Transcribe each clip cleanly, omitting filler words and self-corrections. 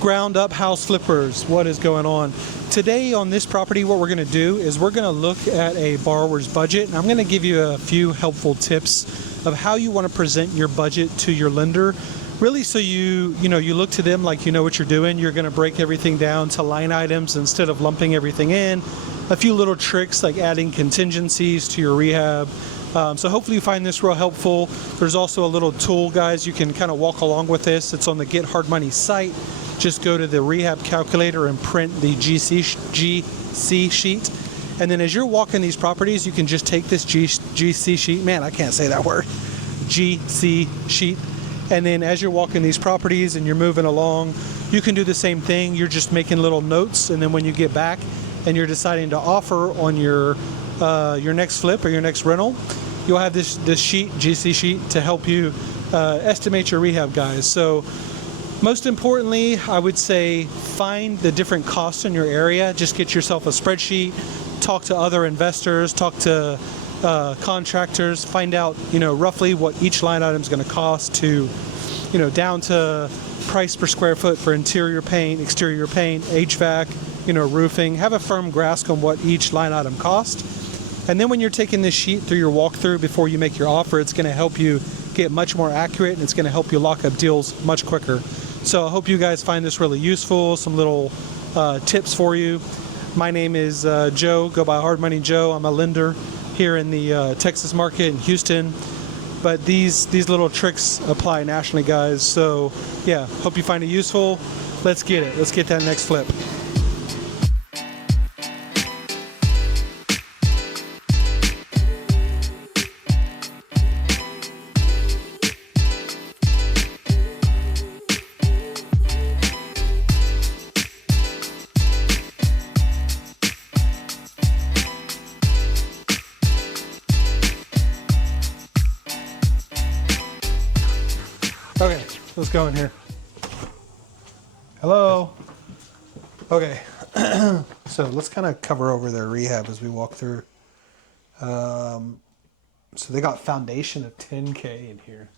Ground up house flippers, what is going on? Today on this property, what we're going to do is we're going to look at a borrower's budget, and I'm going to give you a few helpful tips of how you want to present your budget to your lender. Really, so you look to them like you know what you're doing. You're going to break everything down to line items instead of lumping everything in. A few little tricks like adding contingencies to your rehab. So hopefully you find this real helpful. There's also a little tool, guys, you can kind of walk along with this. It's on the Get Hard Money site. Just go to the rehab calculator and print the GC sheet. And then as you're walking these properties, you can just take this GC sheet. Man, I can't say that word. GC sheet. And then as you're walking these properties and you're moving along, you can do the same thing. You're just making little notes. And then when you get back and you're deciding to offer on your next flip or your next rental, you'll have this sheet, GC sheet, to help you estimate your rehab, guys. So most importantly, I would say find the different costs in your area. Just get yourself a spreadsheet, talk to other investors, talk to contractors, find out roughly what each line item is going to cost, to down to price per square foot for interior paint, exterior paint, HVAC, roofing. Have a firm grasp on what each line item costs. And then when you're taking this sheet through your walkthrough before you make your offer, it's going to help you get much more accurate, and it's going to help you lock up deals much quicker. So I hope you guys find this really useful. Some little tips for you. My name is Joe, go by Hard Money Joe. I'm a lender here in the Texas market in Houston. But these little tricks apply nationally, guys. So yeah, hope you find it useful. Let's get it. Let's get that next flip. Okay, let's go in here. Hello. Okay, so let's kind of cover over their rehab as we walk through. So they got foundation of 10K in here.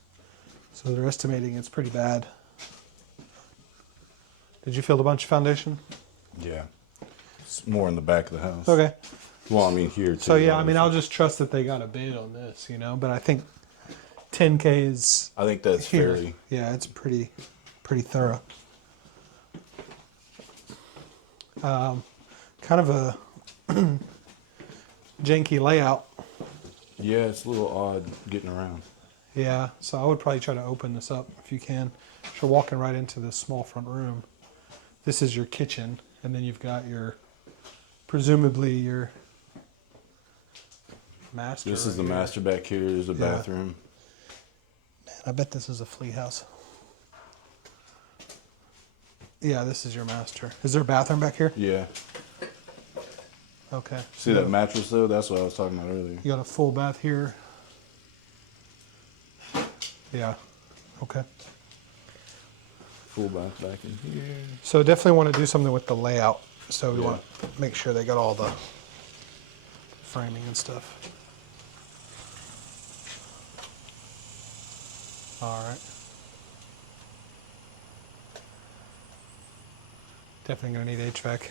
So they're estimating it's pretty bad. Did you fill a bunch of foundation? Yeah, it's more in the back of the house. Okay. Well, I mean here too. So yeah, I mean I'll just trust that they got a bid on this, but I think 10K is. I think that's here. fairly. Yeah, it's pretty thorough. Kind of a janky layout. Yeah, it's a little odd getting around. Yeah, so I would probably try to open this up if you can. You're walking right into this small front room. This is your kitchen, and then you've got presumably your master. This is the master back here. There's a bathroom. Man, I bet this is a flea house. Yeah, this is your master. Is there a bathroom back here? Yeah. Okay. See that mattress though? That's what I was talking about earlier. You got a full bath here. Yeah. Okay. Full bath back in here. So definitely want to do something with the layout. So we want to make sure they got all the framing and stuff. All right. Definitely going to need HVAC.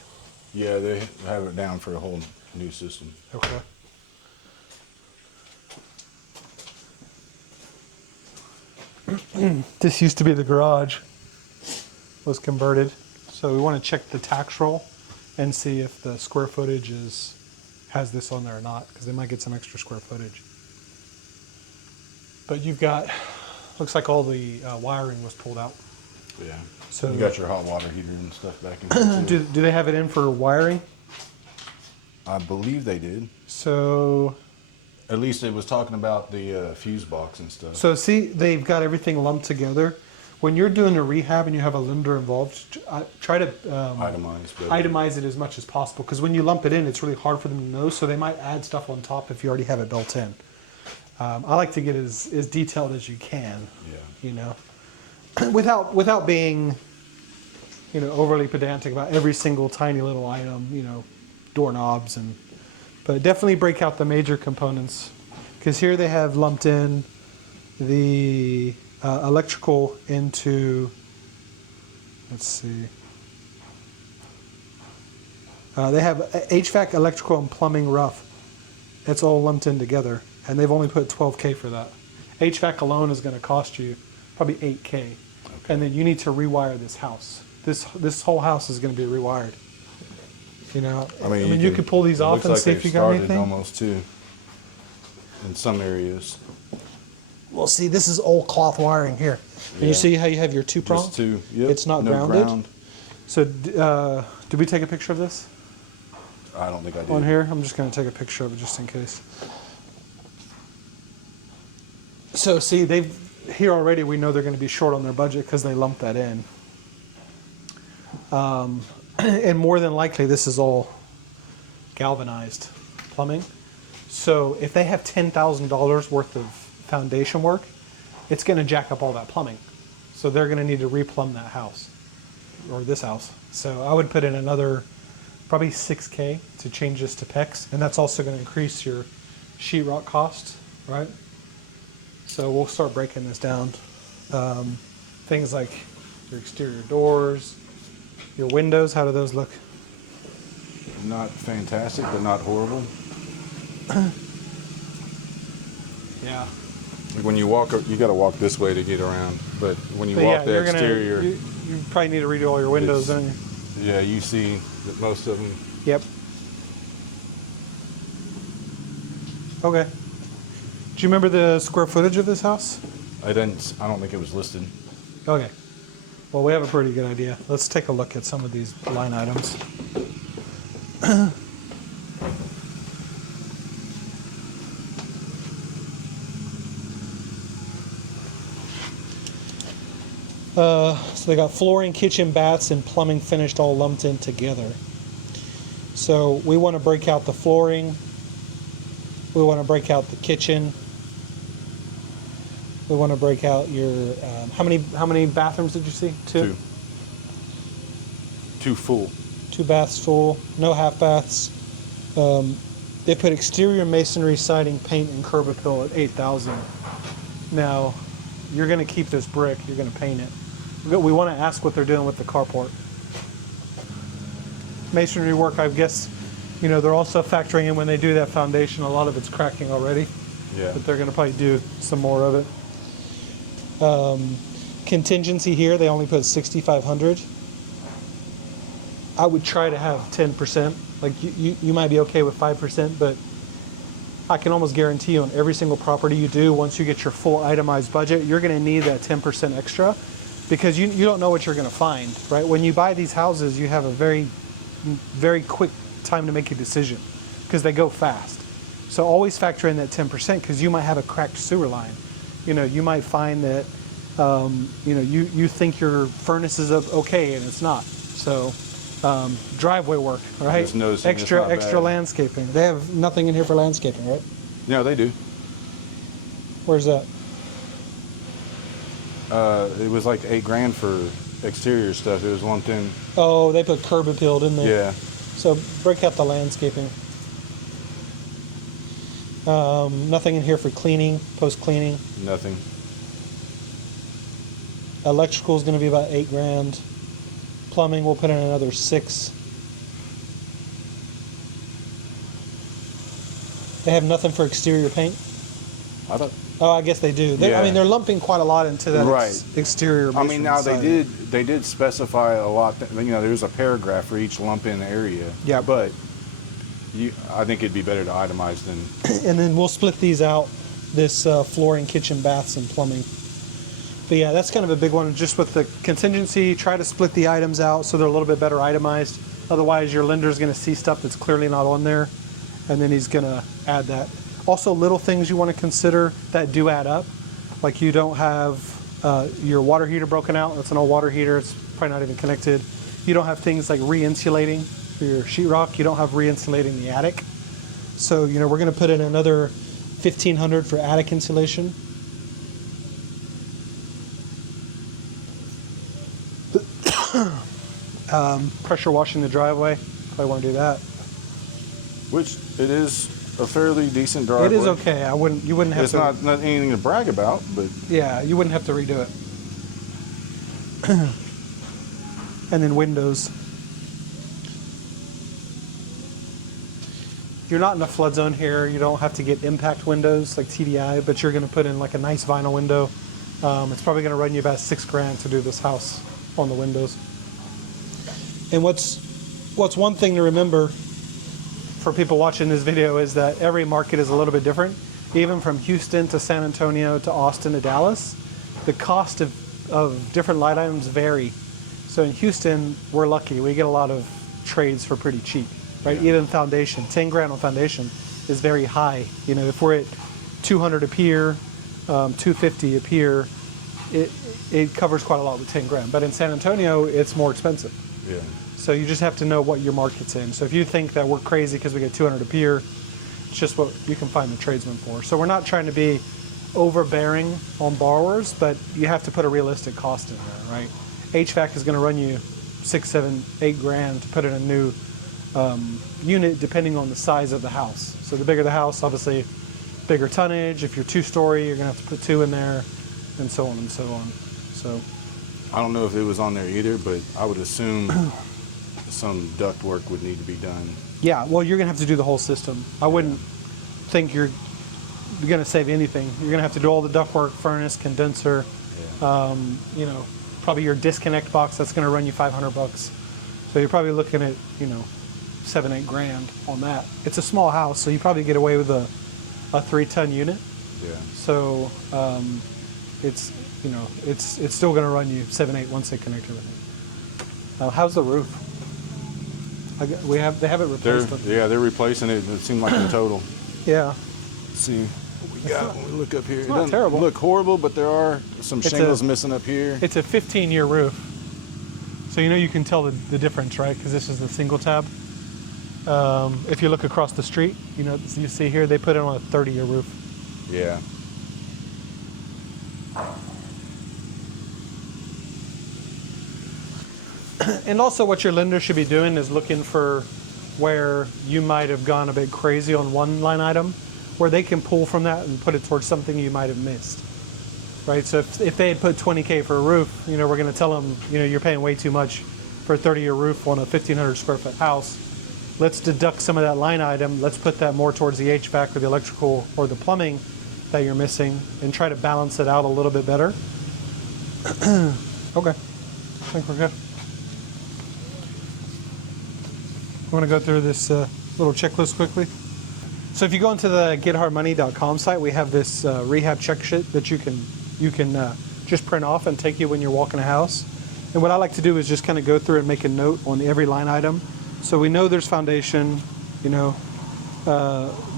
Yeah, they have it down for a whole new system. Okay. This used to be the garage. Was converted. So we want to check the tax roll and see if the square footage has this on there or not, because they might get some extra square footage. But you've got, looks like all the wiring was pulled out. Yeah. So you got your hot water heater and stuff back in here too. Do they have it in for wiring? I believe they did. So At least it was talking about the fuse box and stuff. So see, they've got everything lumped together. When you're doing a rehab and you have a lender involved, try to itemize it as much as possible, because when you lump it in, it's really hard for them to know, so they might add stuff on top if you already have it built in. I like to get as detailed as you can, without being, overly pedantic about every single tiny little item, doorknobs, but definitely break out the major components, because here they have lumped in the electrical into Let's see. They have HVAC, electrical, and plumbing rough. It's all lumped in together, and they've only put $12K for that. HVAC alone is going to cost you probably $8K, okay. And then you need to rewire this house. This whole house is going to be rewired. You know, I mean, you could pull these off and see if you got anything. Almost too. In some areas. Well, see, this is old cloth wiring here. And you see how you have your two prong? Just two. Yep. It's not no grounded. Ground. So, did we take a picture of this? I don't think I did. On here, I'm just going to take a picture of it just in case. So, see, here already we know they're going to be short on their budget because they lumped that in. And more than likely, this is all galvanized plumbing. So if they have $10,000 worth of foundation work, it's going to jack up all that plumbing. So they're going to need to replumb that house or this house. So I would put in another probably $6K to change this to PEX, and that's also going to increase your sheetrock cost, right? So we'll start breaking this down. Things like your exterior doors, your windows, how do those look? Not fantastic, but not horrible. Yeah. Like when you walk, you got to walk this way to get around. But when you walk the exterior, you probably need to redo all your windows, don't you? Yeah, you see that most of them. Yep. Okay. Do you remember the square footage of this house? I don't think it was listed. Okay. Well, we have a pretty good idea. Let's take a look at some of these line items. So they got flooring, kitchen, baths, and plumbing finished all lumped in together. So we want to break out the flooring. We want to break out the kitchen. We want to break out your how many bathrooms did you see? Two. Two full. 2 baths full. No half baths. They put exterior masonry, siding, paint, and curb appeal at $8,000. Now, you're going to keep this brick. You're going to paint it. We want to ask what they're doing with the carport. Masonry work, I guess, they're also factoring in when they do that foundation. A lot of it's cracking already. Yeah. But they're going to probably do some more of it. Contingency here, they only put $6,500. I would try to have 10%. Like you might be okay with 5%, but I can almost guarantee you on every single property you do, once you get your full itemized budget, you're going to need that 10% extra because you don't know what you're going to find, right? When you buy these houses, you have a very, very quick time to make a decision because they go fast. So always factor in that 10% because you might have a cracked sewer line. You might find that, you think your furnace is okay and it's not. So driveway work, right? Extra landscaping. They have nothing in here for landscaping, right? Yeah, they do. Where's that? It was like $8,000 for exterior stuff. It was one thing. Oh, they put curb appeal, didn't they? Yeah. So break out the landscaping. Nothing in here for cleaning, post cleaning. Nothing. Electrical is going to be about $8,000. Plumbing, we'll put in another $6,000. They have nothing for exterior paint. I guess they do. Yeah. I mean, they're lumping quite a lot into that right. Exterior. I mean, now they did specify a lot. There's a paragraph for each lump-in area. Yeah. But I think it'd be better to itemize than. And then we'll split these out. This flooring, kitchen, baths, and plumbing. But yeah, that's kind of a big one. Just with the contingency, try to split the items out so they're a little bit better itemized. Otherwise, your lender's going to see stuff that's clearly not on there, and then he's going to add that. Also, little things you want to consider that do add up. Like you don't have your water heater broken out. That's an old water heater. It's probably not even connected. You don't have things like re-insulating for your sheetrock. You don't have re-insulating the attic. So, we're going to put in another $1,500 for attic insulation. Pressure washing the driveway. Probably want to do that. Which it is a fairly decent driveway. It is okay. You wouldn't have it's to. It's not anything to brag about, but yeah, you wouldn't have to redo it. and then windows. You're not in a flood zone here. You don't have to get impact windows like TDI, but you're going to put in like a nice vinyl window. It's probably going to run you about $6,000 to do this house on the windows. And what's one thing to remember for people watching this video is that every market is a little bit different. Even from Houston to San Antonio to Austin to Dallas, the cost of different light items vary. So in Houston, we're lucky. We get a lot of trades for pretty cheap, right? Yeah. Even foundation, $10,000 on foundation is very high. You know, if we're at 200 a pier, 250 a pier, it covers quite a lot with $10,000. But in San Antonio, it's more expensive. Yeah. So you just have to know what your market's in. So if you think that we're crazy because we get 200 a pier, it's just what you can find the tradesman for. So we're not trying to be overbearing on borrowers, but you have to put a realistic cost in there, right? HVAC is going to run you $6, $7, $8,000 to put in a new unit, depending on the size of the house. So the bigger the house, obviously, bigger tonnage. If you're 2-story, you're going to have to put 2 in there, and so on and so on. So I don't know if it was on there either, but I would assume some duct work would need to be done. yeah, well, you're going to have to do the whole system. I wouldn't think you're going to save anything. You're going to have to do all the ductwork, furnace, condenser, Yeah. you know, probably your disconnect box. That's going to run you $500. So you're probably looking at, you know, $7, $8,000 on that. It's a small house, so you probably get away with a 3-ton unit. Yeah. So it's, you know, it's still going to run you 7, 8 once they connect everything. How's the roof? They have it replaced. They're replacing it. It seemed like in total. Yeah. Let's see what we got when we look up here. It's It not doesn't terrible. look horrible, but there are some It's shingles missing up here. It's a 15-year roof. So you know you can tell the difference, right? Because this is the single tab. If you look across the street, you know, you see here they put it on a 30-year roof. Yeah. And also what your lender should be doing is looking for where you might have gone a bit crazy on one line item, where they can pull from that and put it towards something you might have missed. Right? So if they had put $20,000 for a roof, you know, we're going to tell them, you know, you're paying way too much for a 30-year roof on a 1,500 square foot house. Let's deduct some of that line item. Let's put that more towards the HVAC or the electrical or the plumbing that you're missing and try to balance it out a little bit better. Okay. I think we're good. I want to go through this little checklist quickly. So if you go into the gethardmoney.com site, we have this rehab check sheet that you can just print off and take you when you're walking a house. And what I like to do is just kind of go through and make a note on every line item. So we know there's foundation, you know,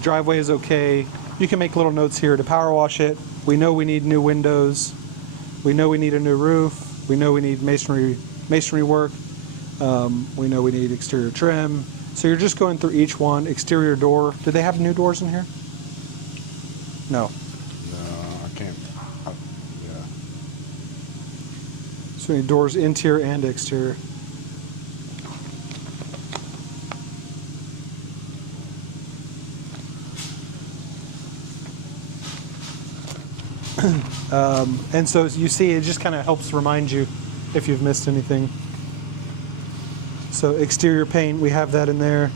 driveway is okay. You can make little notes here to power wash it. We know we need new windows. We know we need a new roof. We know we need masonry work. We know we need exterior trim. So you're just going through each one. Exterior door. Do they have new doors in here? No. No, I can't. Yeah. So we need doors interior and exterior. And so you see, it just kind of helps remind you if you've missed anything. So exterior paint, we have that in there.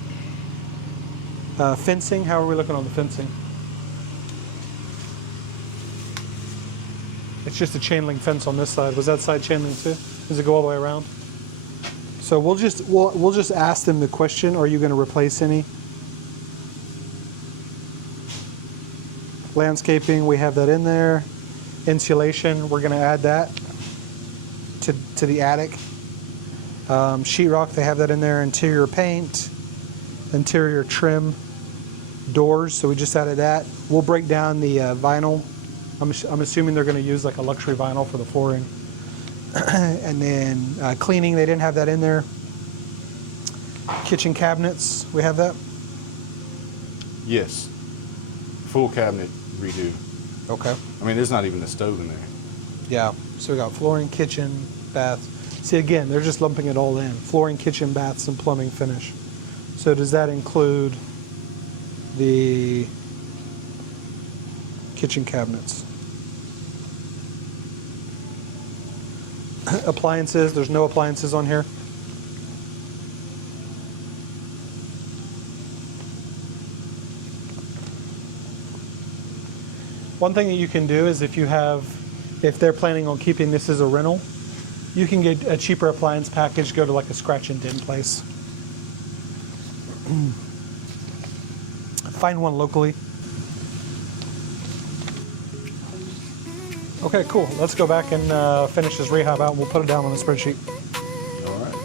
Fencing, how are we looking on the fencing? It's just a chain link fence on this side. Was that side chain link too? Does it go all the way around? So we'll just ask them the question, are you going to replace any? Landscaping, we have that in there. Insulation, we're going to add that to the attic. Sheetrock, they have that in there. Interior paint, interior trim, doors, so we just added that. We'll break down the vinyl. I'm assuming they're going to use like a luxury vinyl for the flooring. And then cleaning, they didn't have that in there. Kitchen cabinets, we have that? Yes. Full cabinet redo. Okay. I mean, there's not even a stove in there. Yeah, so we got flooring, kitchen, bath. See, again, they're just lumping it all in. Flooring, kitchen, baths, and plumbing finish. So does that include the kitchen cabinets? Appliances, there's no appliances on here. One thing that you can do is if they're planning on keeping this as a rental, you can get a cheaper appliance package, go to like a scratch and dent place. Find one locally. Okay, cool. Let's go back and finish this rehab out. We'll put it down on the spreadsheet. All right.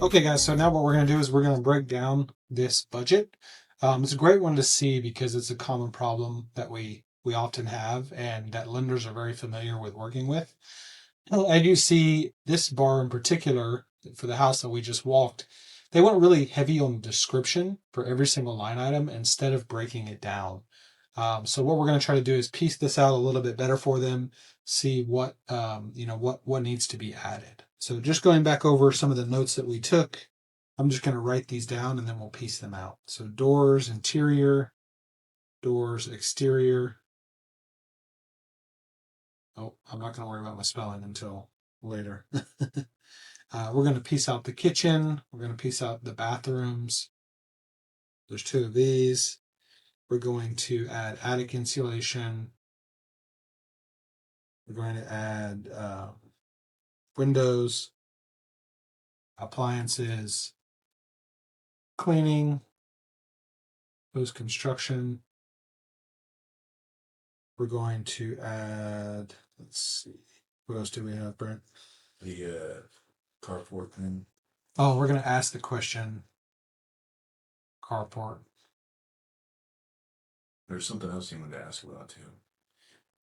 Okay, guys, so now what we're going to do is we're going to break down this budget. It's a great one to see because it's a common problem that we often have and that lenders are very familiar with working with. And you see this bar in particular for the house that we just walked, they went really heavy on description for every single line item instead of breaking it down. So what we're going to try to do is piece this out a little bit better for them, see what what needs to be added. So just going back over some of the notes that we took, I'm just going to write these down and then we'll piece them out. So doors, interior, doors, exterior. Oh, I'm not going to worry about my spelling until later. We're going to piece out the kitchen. We're going to piece out the bathrooms. There's two of these. We're going to add attic insulation. We're going to add windows, appliances, cleaning, post construction. We're going to add, let's see, what else do we have, Brent? The carport thing. Oh, we're going to ask the question, carport. There's something else you wanted to ask about too.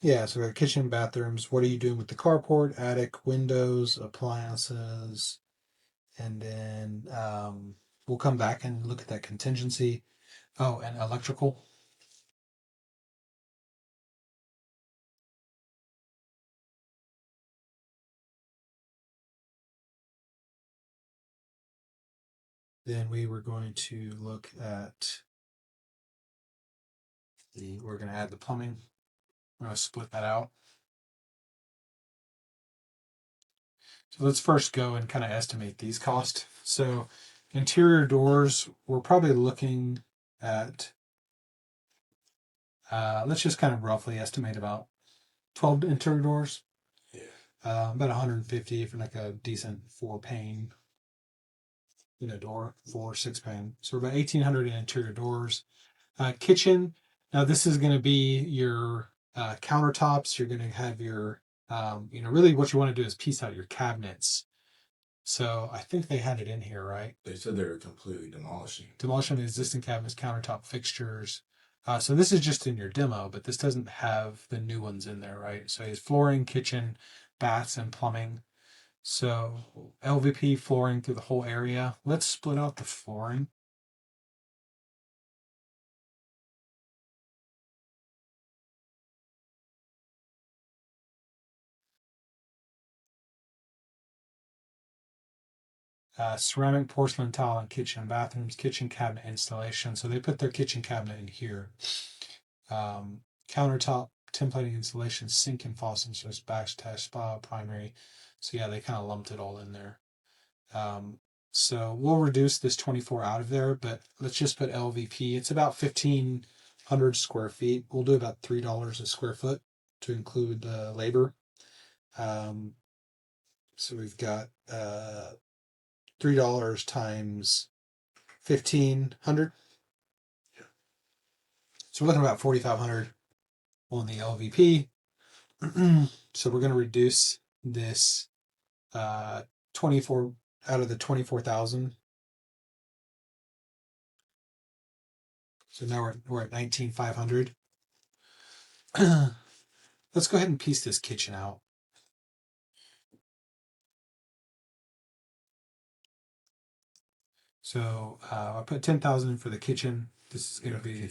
Yeah, so we got kitchen, bathrooms. What are you doing with the carport, attic, windows, appliances? And then we'll come back and look at that contingency. Oh, and electrical. Then we were going to look at we're going to add the plumbing. We're going to split that out. So let's first go and kind of estimate these costs. So interior doors, we're probably looking at, let's just kind of roughly estimate about 12 interior doors. Yeah. About 150 for like a decent 4-pane, door, 6-pane. So we're about 1,800 in interior doors. Kitchen. Now this is going to be your countertops. You're going to have your, really what you want to do is piece out your cabinets. So I think they had it in here, right? They said they were completely demolishing. Demolition of existing cabinets, countertop fixtures. So this is just in your demo, but this doesn't have the new ones in there, right? So it's flooring, kitchen, baths, and plumbing. So LVP flooring through the whole area. Let's split out the flooring. Ceramic, porcelain tile in kitchen, bathrooms, kitchen cabinet installation. So they put their kitchen cabinet in here. Countertop, templating installation, sink and faucet, so it's backsplash, spa, primary. So yeah, they kind of lumped it all in there. So we'll reduce this 24 out of there, but let's just put LVP. It's about 1,500 square feet. We'll do about $3 a square foot to include the labor. So we've got $3 times 1,500. Yeah. So we're looking at about 4,500 on the LVP. So we're going to reduce this 24 out of the 24,000. So now we're at 19,500. Let's go ahead and piece this kitchen out. So I put 10,000 for the kitchen. This is going to be,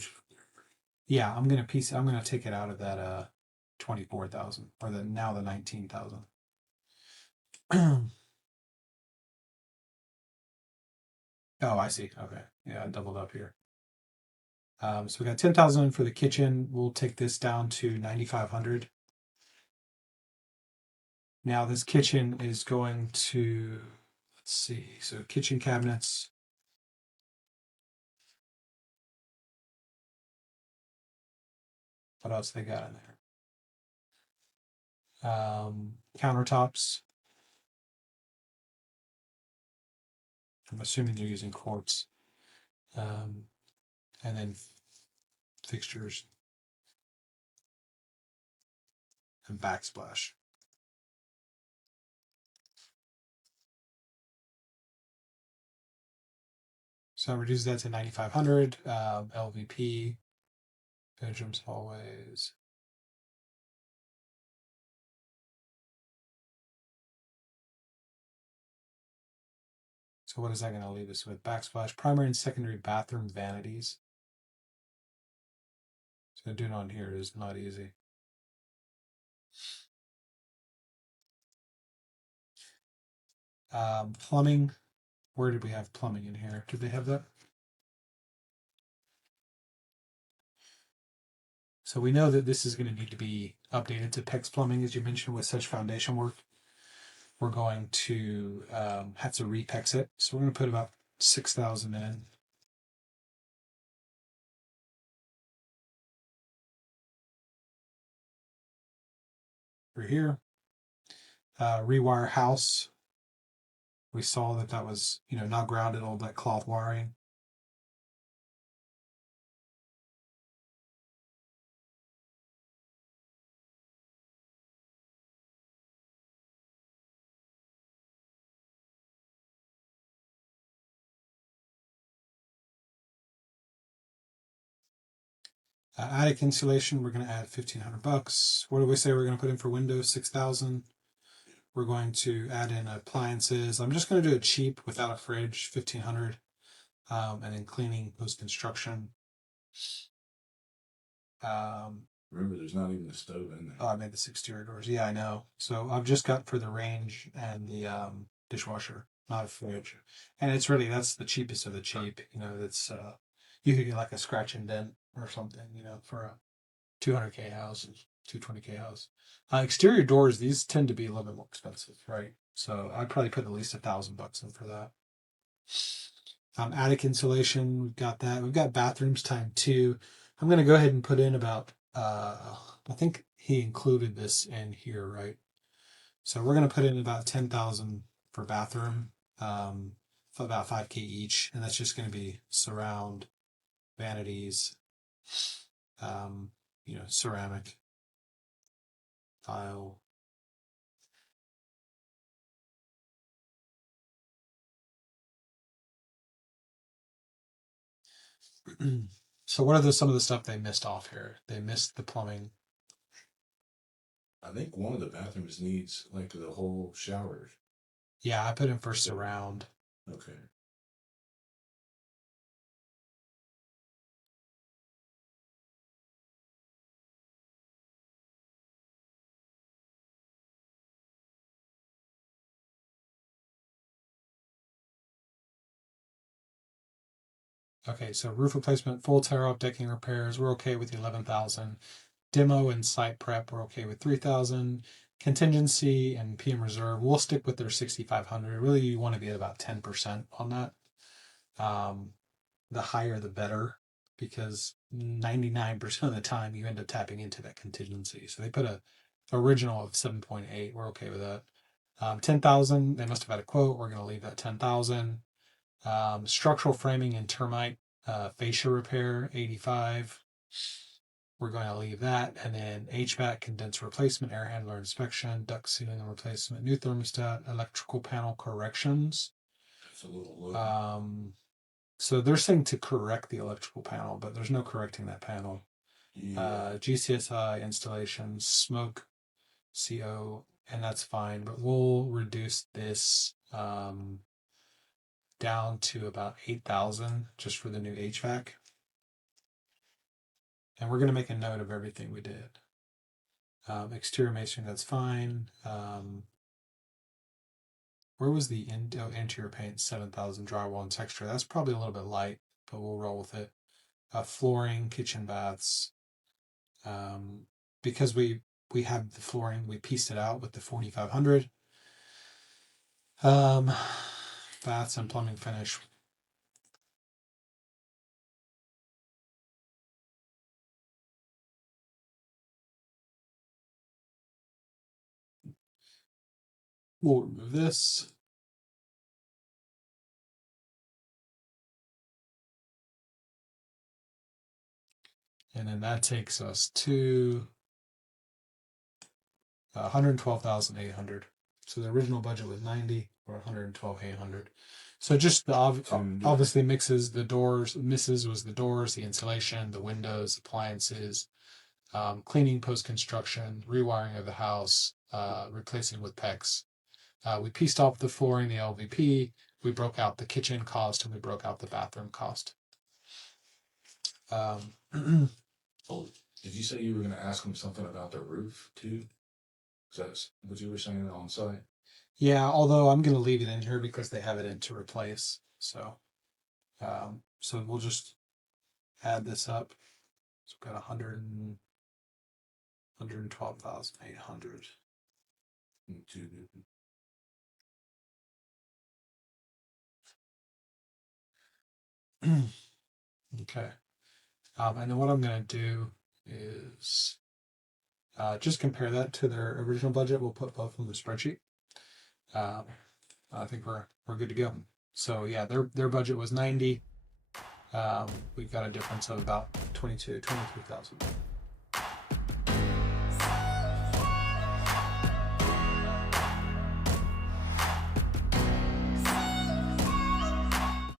yeah, I'm going to take it out of that 24,000 or the 19,000. Oh, I see. Okay. Yeah, I doubled up here. So we got 10,000 for the kitchen. We'll take this down to 9,500. Now this kitchen is going to, let's see, so kitchen cabinets. What else they got in there? Countertops. I'm assuming they're using quartz. And then fixtures and backsplash. So I reduce that to 9,500. LVP, bedrooms, hallways. So what is that going to leave us with? Backsplash, primary and secondary bathroom vanities. So doing on here is not easy. Plumbing. Where did we have plumbing in here? Did they have that? So we know that this is going to need to be updated to PEX plumbing, as you mentioned, with such foundation work. We're going to have to repex it. So we're going to put about 6,000 in. For here, rewire house. We saw that that was, not grounded, all that cloth wiring. Attic insulation, we're going to add 1,500 bucks. What do we say we're going to put in for windows? 6,000. We're going to add in appliances. I'm just going to do it cheap without a fridge, 1,500. And then cleaning post construction. Remember, there's not even a stove in there. Oh, I made the exterior doors. Yeah, I know. So I've just got for the range and the dishwasher, not a fridge. And it's really, that's the cheapest of the cheap. That's you could get like a scratch and dent or something, for a 200K house, 220K house. Exterior doors, these tend to be a little bit more expensive, right? So I'd probably put at least $1,000 in for that. Attic insulation, we've got that. We've got bathrooms time 2. I'm going to go ahead and put in about, I think he included this in here, right? So we're going to put in about 10,000 for bathroom, for about 5K each. And that's just going to be surround, vanities, ceramic, tile. So what are some of the stuff they missed off here? They missed the plumbing. I think one of the bathrooms needs like the whole shower. Yeah, I put in for surround. Okay. Okay, so roof replacement, full tear off, decking repairs, we're okay with 11,000. Demo and site prep, we're okay with 3,000. Contingency and PM reserve, we'll stick with their 6,500. Really, you want to be at about 10% on that. The higher, the better, because 99% of the time you end up tapping into that contingency. So they put a original of 7.8. We're okay with that. 10,000. They must have had a quote. We're going to leave that 10,000. Structural framing and termite fascia repair, 85. We're going to leave that. And then HVAC, condenser replacement, air handler inspection, duct sealing and replacement, new thermostat, electrical panel corrections. That's a little low. So they're saying to correct the electrical panel, but there's no correcting that panel. Yeah. GCSI installation, smoke, CO, and that's fine. But we'll reduce this down to about 8,000 just for the new HVAC. And we're going to make a note of everything we did. Exterior masonry, that's fine. Where was the interior paint? 7,000 drywall and texture. That's probably a little bit light, but we'll roll with it. Flooring, kitchen baths. Because we we have the flooring. We pieced it out with the 4,500. Baths and plumbing finish. We'll remove this. And then that takes us to 112,800. So the original budget was 90 or 112,800. So just the obviously mixes the doors. Misses was the doors, the insulation, the windows, appliances, cleaning post construction, rewiring of the house, replacing with PEX. We pieced off the flooring, the LVP. We broke out the kitchen cost and we broke out the bathroom cost. Oh, did you say you were going to ask them something about the roof too? Is that what you were saying on site? Yeah, although I'm going to leave it in here because they have it in to replace. So we'll just add this up. So we've got 112,800. Okay. And then what I'm going to do is just compare that to their original budget. We'll put both in the spreadsheet. I think we're good to go. So yeah, their budget was 90. We've got a difference of about 23,000.